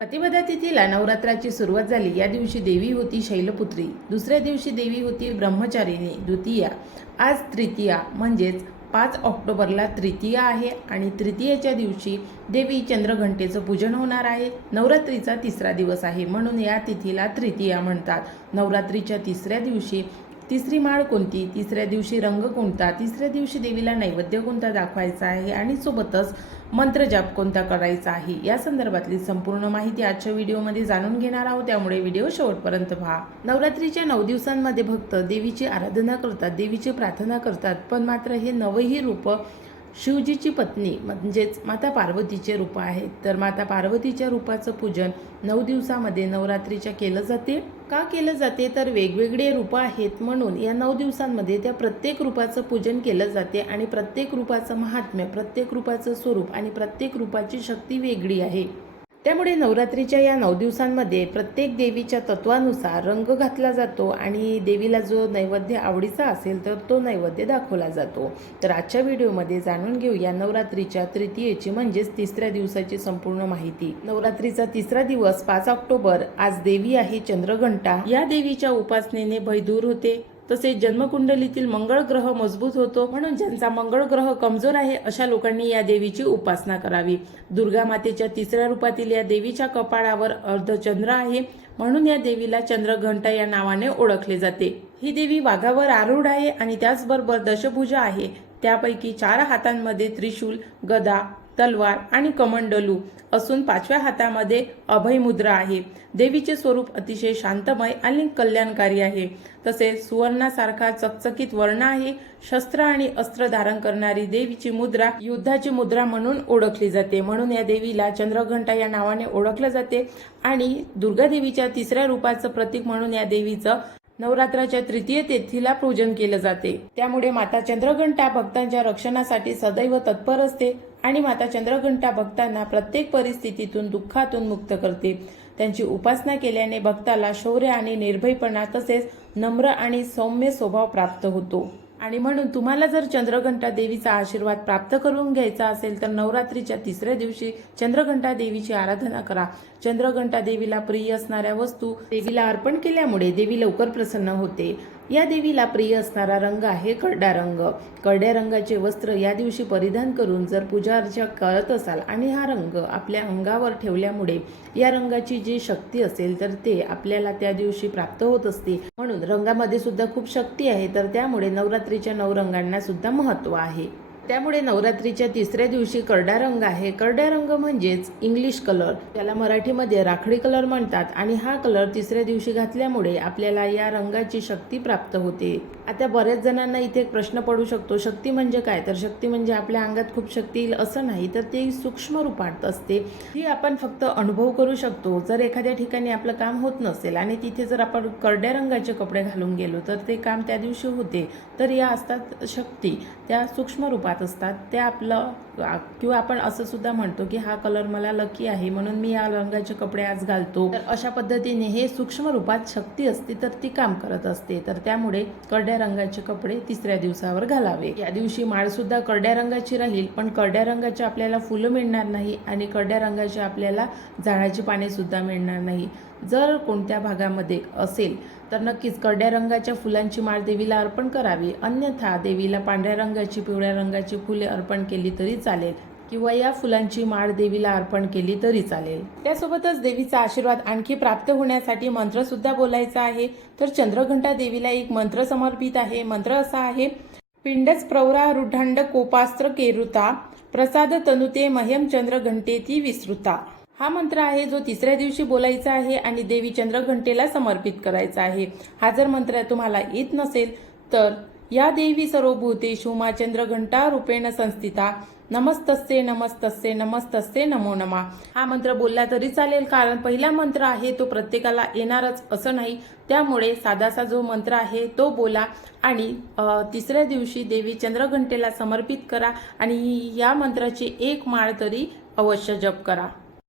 प्रतिपदा तिथीला नवरात्राची सुरुवात झाली. या दिवशी देवी होती शैलपुत्री. दुसऱ्या दिवशी देवी होती ब्रह्मचारिणी द्वितीया. आज तृतीया म्हणजेच पाच ऑक्टोबरला तृतीया आहे आणि तृतीयेच्या दिवशी देवी चंद्रघंटेचं पूजन होणार आहे. नवरात्रीचा तिसरा दिवस आहे म्हणून या तिथीला तृतीया म्हणतात. नवरात्रीच्या तिसऱ्या दिवशी तिसरी माळ कोणती? तिसऱ्या दिवशी रंग कोणता? तिसऱ्या दिवशी देवीला नैवेद्य कोणता दाखवायचा आहे? आणि सोबतच मंत्रजाप कोणता करायचा आहे? या संदर्भातली संपूर्ण माहिती आजच्या व्हिडिओमध्ये जाणून घेणार आहोत. त्यामुळे व्हिडिओ शेवटपर्यंत पहा. नवरात्रीच्या नऊ दिवसांमध्ये भक्त देवीची आराधना करतात देवीची प्रार्थना करतात पण मात्र हे नवही रूप शिवजीची पत्नी म्हणजेच माता पार्वतीचे रूप आहेत. तर माता पार्वतीच्या रूपाचं पूजन नऊ दिवसामध्ये नवरात्रीच्या केलं जाते. का केलं जाते? तर वेगवेगळे रूपं आहेत म्हणून या नऊ दिवसांमध्ये त्या प्रत्येक रूपाचं पूजन केलं जाते आणि प्रत्येक रूपाचं महात्म्य प्रत्येक रूपाचं स्वरूप आणि प्रत्येक रूपाची शक्ती वेगळी आहे. त्यामुळे नवरात्रीच्या या नऊ दिवसांमध्ये प्रत्येक देवीच्या तत्वानुसार रंग घातला जातो आणि देवीला जो नैवेद्य आवडीचा असेल तर तो नैवेद्य दाखवला जातो. तर आजच्या व्हिडिओमध्ये जाणून घेऊ या नवरात्रीच्या तृतीयेची म्हणजेच तिसऱ्या दिवसाची संपूर्ण माहिती. नवरात्रीचा तिसरा दिवस पाच ऑक्टोबर आज देवी आहे चंद्रघंटा. या देवीच्या उपासनेने भय दूर होते. तसेच जन्मकुंडलीतील मंगळ ग्रह मजबूत होतो म्हणून ज्यांचा मंगळ ग्रह कमजोर आहे अशा लोकांनी या देवीची उपासना करावी. दुर्गा मातेच्या तिसऱ्या रूपातील या देवीच्या कपाळावर अर्धचंद्र आहे म्हणून या देवीला चंद्रघंटा या नावाने ओळखले जाते. ही देवी वाघावर आरूढ आहे आणि त्याचबरोबर दशभुजा आहे. त्यापैकी चार हातांमध्ये त्रिशूल गदा तलवार आणि कमंडलू असून पाचव्या हातामध्ये अभय मुद्रा आहे. देवीचे स्वरूप अतिशय शांतमय आणि कल्याणकारी आहे. तसेच सुवर्णासारखा चकचकीत वर्ण आहे. शस्त्र आणि अस्त्र धारण करणारी देवीची मुद्रा युद्धाची मुद्रा म्हणून ओळखली जाते. म्हणून या देवीला चंद्रघंटा या नावाने ओळखलं जाते. आणि दुर्गा देवीच्या तिसऱ्या रूपाचं प्रतीक म्हणून या देवीचं नवरात्राच्या तृतीय तेथीला पूजन केलं जाते. त्यामुळे माता चंद्रघंटा भक्तांच्या रक्षणासाठी सदैव तत्पर असते आणि माता चंद्रघंटा भक्तांना प्रत्येक परिस्थितीतून दुःखातून मुक्त करते. त्यांची उपासना केल्याने भक्ताला शौर्य आणि निर्भयपणा तसेच नम्र आणि सौम्य स्वभाव प्राप्त होतो. आणि म्हणून तुम्हाला जर चंद्रघंटा देवीचा आशीर्वाद प्राप्त करून घ्यायचा असेल तर नवरात्रीच्या तिसऱ्या दिवशी चंद्रघंटा देवीची आराधना करा. चंद्रघंटा देवीला प्रिय असणाऱ्या वस्तू देवीला अर्पण केल्यामुळे देवी लवकर प्रसन्न होते. या देवीला प्रिय असणारा रंग आहे करडा रंग. करड्या रंगाचे वस्त्र या दिवशी परिधान करून जर पूजा अर्चा करत असाल आणि हा रंग आपल्या अंगावर ठेवल्यामुळे या रंगाची जी शक्ती असेल तर ते आपल्याला त्या दिवशी प्राप्त होत असते. म्हणून रंगामध्ये सुद्धा खूप शक्ती आहे तर त्यामुळे नवरात्रीच्या नऊ रंगांना सुद्धा महत्त्व आहे. त्यामुळे नवरात्रीच्या तिसऱ्या दिवशी करडा रंग आहे. करडा रंग म्हणजेच इंग्लिश कलर त्याला मराठीमध्ये राखडी कलर म्हणतात आणि हा कलर तिसऱ्या दिवशी घातल्यामुळे आपल्याला या रंगाची शक्ती प्राप्त होते. आता बऱ्याच जणांना इथे एक प्रश्न पडू शकतो. शक्ती म्हणजे काय? तर शक्ती म्हणजे आपल्या अंगात खूप शक्ती येईल असं नाही तर ते सूक्ष्म रूपात असते. ही आपण फक्त अनुभव करू शकतो. जर एखाद्या ठिकाणी आपलं काम होत नसेल आणि तिथे जर आपण करड्या रंगाचे कपडे घालून गेलो तर ते काम त्या दिवशी होते. तर या असतात शक्ती. त्या सूक्ष्म रूपात असतात ते आपलं किंवा आपण असं सुद्धा म्हणतो की हा कलर मला लकी आहे म्हणून मी या रंगाचे कपडे आज घालतो. तर अशा पद्धतीने हे सूक्ष्म रूपात शक्ती असते तर ती काम करत असते. तर त्यामुळे करड्या रंगाचे कपडे तिसऱ्या दिवसावर घालावे. या दिवशी माळ सुद्धा करड्या रंगाची राहील पण करड्या रंगाची आपल्याला फुलं मिळणार नाही आणि करड्या रंगाची आपल्याला झाडाची पाने सुद्धा मिळणार नाही. जर कोणत्या भागामध्ये असेल तर नक्कीच करड्या रंगाच्या फुलांची माळ देवीला अर्पण करावी. अन्यथा देवीला पांढऱ्या रंगाची पिवळ्या रंगाची फुले अर्पण केली तरी चालेल. किंवा या फुलांची माळ देवीला अर्पण केली तरी चालेल. त्यासोबतच देवीचा आशीर्वाद आणखी प्राप्त होण्यासाठी मंत्र सुद्धा बोलायचा आहे. तर चंद्रघंटा देवीला एक मंत्र समर्पित आहे. मंत्र असा आहे पिंडच प्रवरा रुढांड कोपास्त्र केरुता प्रसाद तनुते मह्यम चंद्र घंटेती विसृता. हा मंत्र आहे जो तिसऱ्या दिवशी बोलायचा आहे आणि देवी चंद्रघंटेला समर्पित करायचा आहे. हा जर मंत्र तुम्हाला येत नसेल तर या देवी सर्वभूतेषु मा चंद्रघंटा रूपेण संस्थिता. नमस्तस्ये नमस्तस्ते नमस्तस्ते नमो नमा. हा मंत्र बोलला तरी चालेल कारण पहिला मंत्र आहे तो प्रत्येकाला येणारच असं नाही. त्यामुळे साधासा जो मंत्र आहे तो बोला आणि तिसऱ्या दिवशी देवी चंद्रघंटेला समर्पित करा आणि या मंत्राची एक माळ तरी अवश्य जप करा.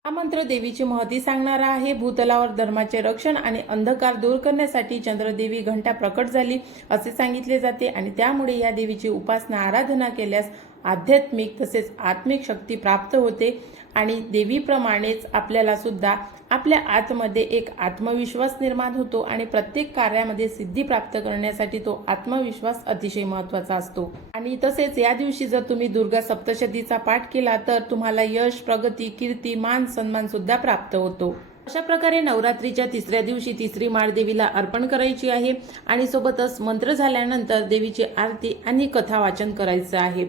हा मंत्र देवीची महती सांगणारा आहे. भूतलावर धर्माचे रक्षण आणि अंधकार दूर करण्यासाठी चंद्रदेवी घंटा प्रकट झाली असे सांगितले जाते आणि त्यामुळे या देवीची उपासना आराधना केल्यास आध्यात्मिक तसेच आत्मिक शक्ती प्राप्त होते. आणि देवीप्रमाणेच आपल्याला सुद्धा आपल्या आतमध्ये एक आत्मविश्वास निर्माण होतो आणि प्रत्येक कार्यामध्ये सिद्धी प्राप्त करण्यासाठी तो आत्मविश्वास अतिशय महत्त्वाचा असतो. आणि तसेच या दिवशी जर तुम्ही दुर्गा सप्तशतीचा पाठ केला तर तुम्हाला यश प्रगती कीर्ती मान सन्मान सुद्धा प्राप्त होतो. अशा प्रकारे नवरात्रीच्या तिसऱ्या दिवशी तिसरी माळ देवीला अर्पण करायची आहे. आणि सोबतच मंत्र झाल्यानंतर देवीची आरती आणि कथा वाचन करायचं आहे.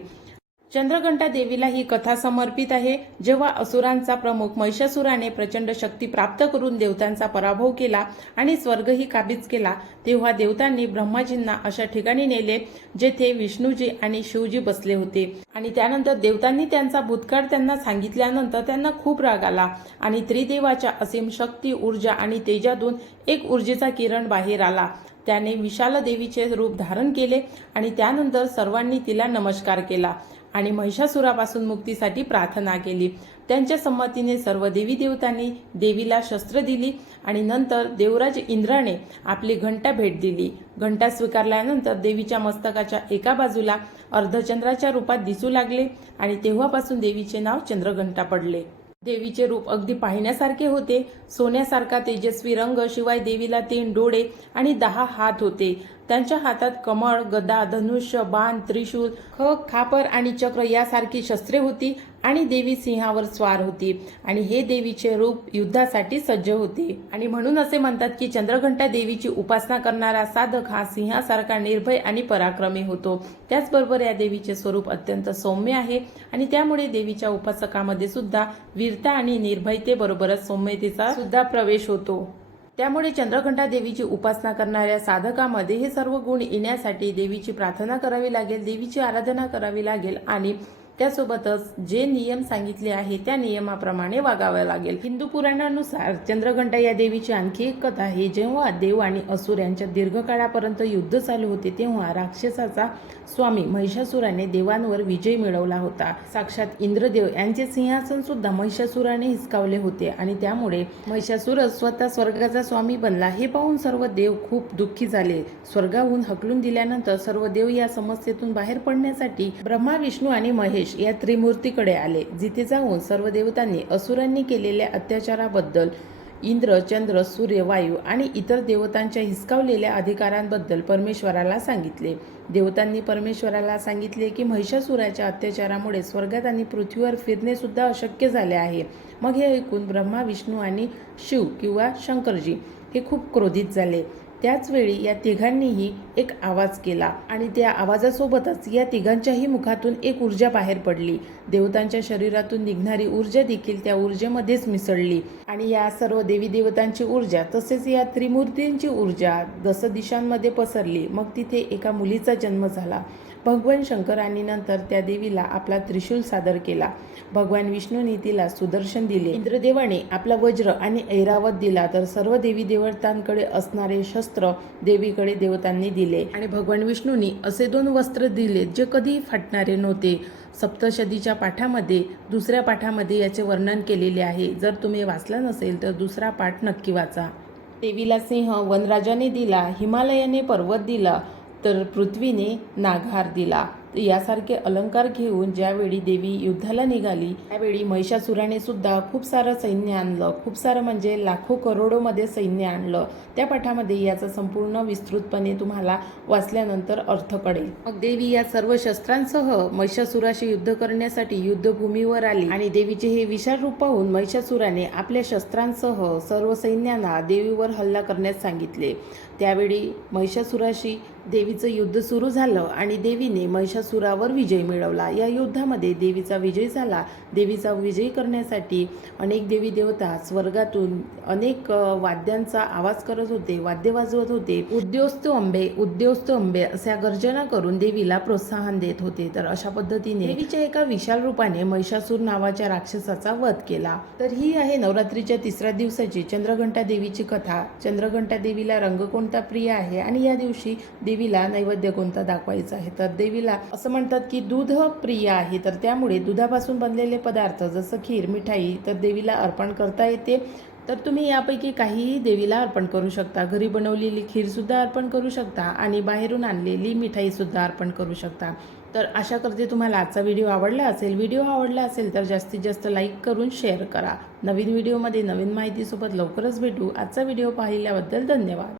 चंद्रघंटा देवीला ही कथा समर्पित आहे. जेव्हा असुरांचा प्रमुख महिषासुराने प्रचंड शक्ती प्राप्त करून देवतांचा पराभव केला आणि स्वर्गही काबीज केला तेव्हा देवतांनी ब्रह्माजींना अशा ठिकाणी नेले जेथे विष्णूजी आणि शिवजी बसले होते. आणि त्यानंतर देवतांनी त्यांचा भूतकाळ त्यांना सांगितल्यानंतर त्यांना खूप राग आला आणि त्रिदेवाच्या असीम शक्ती ऊर्जा आणि तेजातून एक ऊर्जेचा किरण बाहेर आला. त्याने विशाल देवीचे रूप धारण केले आणि त्यानंतर सर्वांनी तिला नमस्कार केला. आणि महिषासुरापासून मुक्तीसाठी प्रार्थना केली. त्यांच्या संमतीने सर्व देवी देवतांनी देवीला शस्त्र दिली आणि नंतर देवराज इंद्राने आपली घंटा भेट दिली. घंटा स्वीकारल्यानंतर देवीच्या मस्तकाच्या एका बाजूला अर्धचंद्राच्या रूपात दिसू लागले आणि तेव्हापासून देवीचे नाव चंद्रघंटा पडले. देवीचे रूप अगदी पाहण्यासारखे होते. सोन्यासारखा तेजस्वी रंग शिवाय देवीला तीन डोळे आणि दहा हात होते. त्यांच्या हातात कमळ गदा धनुष्य बाण त्रिशूल ख खापर आणि चक्र यासारखी शस्त्रे होती. आणि देवी सिंहावर स्वार होती आणि हे देवीचे रूप युद्धासाठी सज्ज होते. आणि म्हणून असे म्हणतात की चंद्रघंटा देवीची उपासना करणारा साधक हा सिंहासारखा निर्भय आणि पराक्रमी होतो. त्याचबरोबर या देवीचे स्वरूप अत्यंत सौम्य आहे आणि त्यामुळे देवीच्या उपासकामध्ये सुद्धा वीरता आणि निर्भयतेबरोबरच सौम्यतेचा सुद्धा प्रवेश होतो. त्यामुळे चंद्रघंटा देवीची उपासना करणाऱ्या साधकामध्ये हे सर्व गुण येण्यासाठी देवीची प्रार्थना करावी लागेल देवीची आराधना करावी लागेल आणि त्यासोबतच जे नियम सांगितले आहे त्या नियमाप्रमाणे वागावं लागेल. हिंदू पुराणानुसार चंद्रघंटा या देवीची आणखी एक कथा आहे. जेव्हा देव आणि असुर यांच्या दीर्घकाळापर्यंत युद्ध चालू होते तेव्हा राक्षसाचा स्वामी महिषासुराने देवांवर विजय मिळवला होता. साक्षात इंद्रदेव यांचे सिंहासन सुद्धा महिषासुराने हिसकावले होते आणि त्यामुळे महिषासुर स्वतः स्वर्गाचा स्वामी बनला. हे पाहून सर्व देव खूप दुःखी झाले. स्वर्गाहून हकलून दिल्यानंतर सर्व देव या समस्येतून बाहेर पडण्यासाठी ब्रह्मा विष्णू आणि महेश या त्रिमूर्तीकडे आले जिथे जाऊन सर्व देवतांनी असुरांनी केलेल्या अत्याचाराबद्दल इंद्र चंद्र सूर्य वायू आणि इतर देवतांच्या हिसकावलेल्या अधिकारांबद्दल परमेश्वराला सांगितले. देवतांनी परमेश्वराला सांगितले की महिषासुराच्या अत्याचारामुळे स्वर्गात आणि पृथ्वीवर फिरणेसुद्धा अशक्य झाले आहे. मग हे ऐकून ब्रह्मा विष्णू आणि शिव किंवा शंकरजी हे खूप क्रोधित झाले. त्याचवेळी या तिघांनीही एक आवाज केला आणि त्या आवाजासोबतच या तिघांच्याही मुखातून एक ऊर्जा बाहेर पडली. देवतांच्या शरीरातून निघणारी ऊर्जा देखील त्या ऊर्जेमध्येच मिसळली. आणि या सर्व देवी देवतांची ऊर्जा तसेच या त्रिमूर्तींची ऊर्जा दस दिशांमध्ये पसरली. मग तिथे एका मुलीचा जन्म झाला. भगवान शंकरांनी नंतर त्या देवीला आपला त्रिशूल सादर केला. भगवान विष्णूंनी तिला सुदर्शन दिले. इंद्रदेवाने आपला वज्र आणि ऐरावत दिला तर सर्व देवी देवतांकडे असणारे शस्त्र देवीकडे देवतांनी दिले. आणि भगवान विष्णूंनी असे दोन वस्त्र दिले जे कधीही फाटणारे नव्हते. सप्तशतीच्या पाठामध्ये दुसऱ्या पाठामध्ये याचे वर्णन केलेले आहे. जर तुम्ही वाचला नसेल तर दुसरा पाठ नक्की वाचा. देवीला सिंह वनराजाने दिला हिमालयाने पर्वत दिला तर पृथ्वीने नागहार दिला. यासारखे अलंकार घेऊन ज्यावेळी देवी युद्धाला निघाली त्यावेळी महिषासुराने सुद्धा खूप सारं सैन्य आणलं. खूप सारं म्हणजे लाखो करोडोमध्ये सैन्य आणलं. त्या पाठामध्ये याचा संपूर्ण विस्तृतपणे तुम्हाला वाचल्यानंतर अर्थ कळेल. मग देवी या सर्व शस्त्रांसह महिषासुराशी युद्ध करण्यासाठी युद्धभूमीवर आली आणि देवीचे हे विशाल रूप पाहून महिषासुराने आपल्या शस्त्रांसह सर्व सैन्यांना देवीवर हल्ला करण्यास सांगितले. त्यावेळी महिषासुराशी देवीचं युद्ध सुरू झालं आणि देवीने महिषासुरावर विजय मिळवला. या युद्धामध्ये देवीचा विजय झाला. देवीचा विजय करण्यासाठी अनेक देवी देवता स्वर्गातून अनेक वाद्यांचा आवाज करत होते वाद्य वाजवत होते. उद्योस्तु अंबे उद्योस्तु अंबे अशा गर्जना करून देवीला प्रोत्साहन देत होते. तर अशा पद्धतीने देवीच्या एका विशाल रूपाने महिषासूर नावाच्या राक्षसाचा वध केला. तर ही आहे नवरात्रीच्या तिसऱ्या दिवसाची चंद्रघंटा देवीची कथा. चंद्रघंटा देवीला रंगकोण कोणता प्रिय आहे? आणि या दिवशी देवीला नैवेद्य कोणता दाखवायचा आहे? तर देवीला असं म्हणतात की दूध प्रिय आहे. तर त्यामुळे दुधापासून बनलेले पदार्थ जसं खीर मिठाई तर देवीला अर्पण करता येते. तर तुम्ही यापैकी काहीही देवीला अर्पण करू शकता. घरी बनवलेली खीरसुद्धा अर्पण करू शकता आणि बाहेरून आणलेली मिठाईसुद्धा अर्पण करू शकता. तर आशा करते तुम्हाला आजचा व्हिडिओ आवडला असेल व्हिडिओ आवडला असेल तर जास्तीत जास्त लाईक करून शेअर करा. नवीन व्हिडिओमध्ये नवीन माहितीसोबत लवकरच भेटू. आजचा व्हिडिओ पाहिल्याबद्दल धन्यवाद.